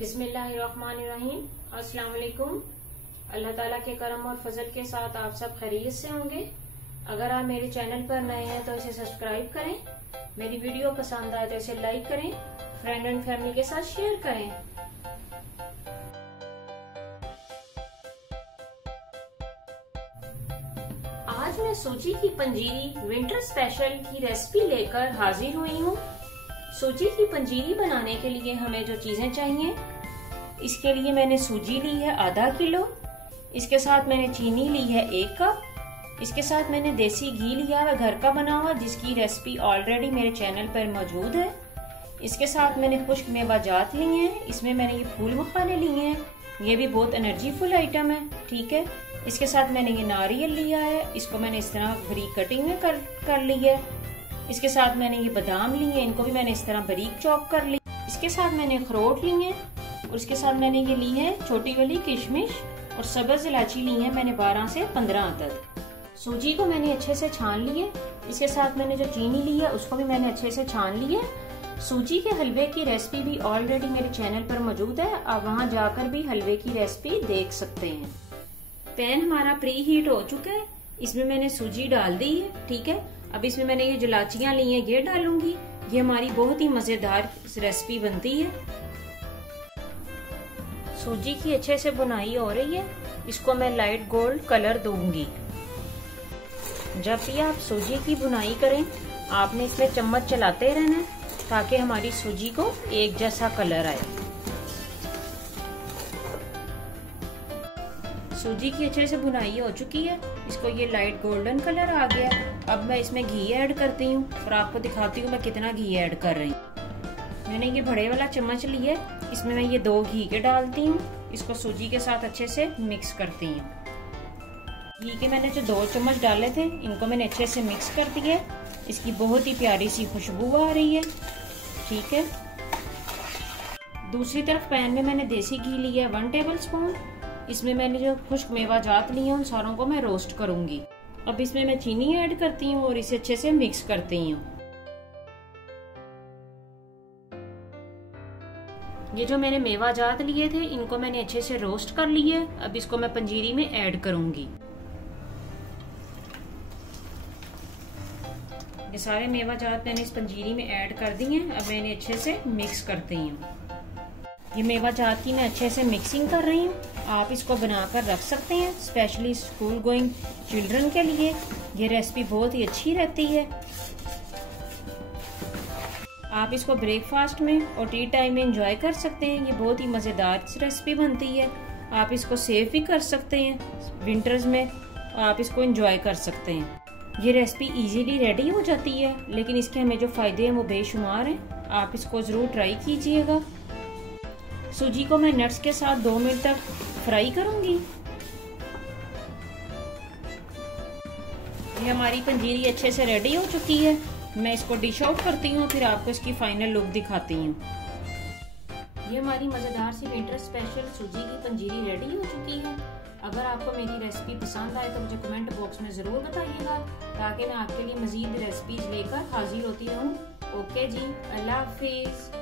बिस्मिल्लाहिर्रहमानिर्रहीम। अस्सलाम वालेकुम। अल्लाह ताला के करम और फजल के साथ आप सब खैरियत से होंगे। अगर आप मेरे चैनल पर नए हैं तो इसे सब्सक्राइब करें, मेरी वीडियो पसंद आए तो इसे लाइक करें, फ्रेंड एंड फैमिली के साथ शेयर करें। आज मैं सूजी की पंजीरी विंटर स्पेशल की रेसिपी लेकर हाजिर हुई हूँ। सूजी की पंजीरी बनाने के लिए हमें जो चीजें चाहिए, इसके लिए मैंने सूजी ली है आधा किलो, इसके साथ मैंने चीनी ली है 1 कप, इसके साथ मैंने देसी घी लिया है घर का बना हुआ, जिसकी रेसिपी ऑलरेडी मेरे चैनल पर मौजूद है। इसके साथ मैंने खुश्क मेवाजात लिए हैं, इसमें मैंने ये फूल मखाने लिए हैं, ये भी बहुत एनर्जीफुल आइटम है, ठीक है। इसके साथ मैंने ये नारियल लिया है, इसको मैंने इस तरह बारीक कटिंग में कर ली है। इसके साथ मैंने ये बादाम लिए हैं, इनको भी मैंने इस तरह बारीक चॉप कर ली। इसके साथ मैंने अखरोट लिए हैं और इसके साथ मैंने ये ली है छोटी वाली किशमिश और सब्ज इलायची ली है मैंने 12 से 15 अदद। सूजी को मैंने अच्छे से छान ली है। इसके साथ मैंने जो चीनी ली है उसको भी मैंने अच्छे से छान ली है। सूजी के हलवे की रेसिपी भी ऑलरेडी मेरे चैनल पर मौजूद है, आप वहां जाकर भी हलवे की रेसिपी देख सकते हैं। पैन हमारा प्री हीट हो चुका है, इसमें मैंने सूजी डाल दी है, ठीक है। अब इसमें मैंने ये इलायचियां ली हैं ये डालूंगी, ये हमारी बहुत ही मजेदार रेसिपी बनती है। सूजी की अच्छे से बुनाई हो रही है, इसको मैं लाइट गोल्ड कलर दूंगी। जब भी आप सूजी की बुनाई करें, आपने इसमें चम्मच चलाते रहना है ताकि हमारी सूजी को एक जैसा कलर आए। सूजी की अच्छे से बुनाई हो चुकी है, इसको ये लाइट गोल्डन कलर आ गया। अब मैं इसमें घी ऐड करती हूँ और आपको दिखाती हूँ मैं कितना घी ऐड कर रही हूँ। मैंने ये बड़े वाला चम्मच लिया है, इसमें मैं ये 2 घी के डालती हूँ, इसको सूजी के साथ अच्छे से मिक्स करती हूँ। घी के मैंने जो 2 चम्मच डाले थे, इनको मैंने अच्छे से मिक्स कर दिया। इसकी बहुत ही प्यारी सी खुशबू आ रही है, ठीक है। दूसरी तरफ पैन में मैंने देसी घी लिया है 1 टेबल स्पून, इसमें मैंने जो खुश्क मेवाजात लिए हैं उन सारों को मैं रोस्ट करूंगी। अब इसमें मैं चीनी ऐड करती हूँ और इसे अच्छे से मिक्स करती हूँ। ये जो मैंने मेवाजात लिए थे इनको मैंने अच्छे से रोस्ट कर लिए। अब इसको मैं पंजीरी में ऐड करूंगी। ये सारे मेवाजात मैंने इस पंजीरी में ऐड कर दिए हैं। अब मैंने अच्छे से मिक्स करती हूँ। ये मेवाजात की मैं अच्छे से मिक्सिंग कर रही हूँ। आप इसको बनाकर रख सकते हैं, स्पेशली स्कूल गोइंग चिल्ड्रन के लिए ये रेसिपी बहुत ही अच्छी रहती है। आप इसको ब्रेकफास्ट में और टी टाइम में एंजॉय कर सकते हैं। ये बहुत ही मजेदार रेसिपी बनती है। आप इसको सेव भी कर सकते हैं, विंटर्स में आप इसको एंजॉय कर सकते हैं। ये रेसिपी इजीली रेडी हो जाती है, लेकिन इसके हमें जो फायदे हैं वो बेशुमार हैं। आप इसको जरूर ट्राई कीजिएगा। सूजी को मैं नट्स के साथ 2 मिनट तक फ्राई करूंगी। ये हमारी पंजीरी अच्छे से रेडी हो चुकी है। मैं इसको डिश आउट करती हूँ, फिर आपको इसकी फाइनल लुक दिखाती हूँ। ये हमारी मजेदार सी विंटर स्पेशल सूजी की पंजीरी रेडी हो चुकी है। अगर आपको मेरी रेसिपी पसंद आए तो मुझे कमेंट बॉक्स में जरूर बताइएगा, ताकि मैं आपके लिए मजीद रेसिपीज लेकर हाजिर होती रहूँ। ओके जी, अल्लाह हाफिज।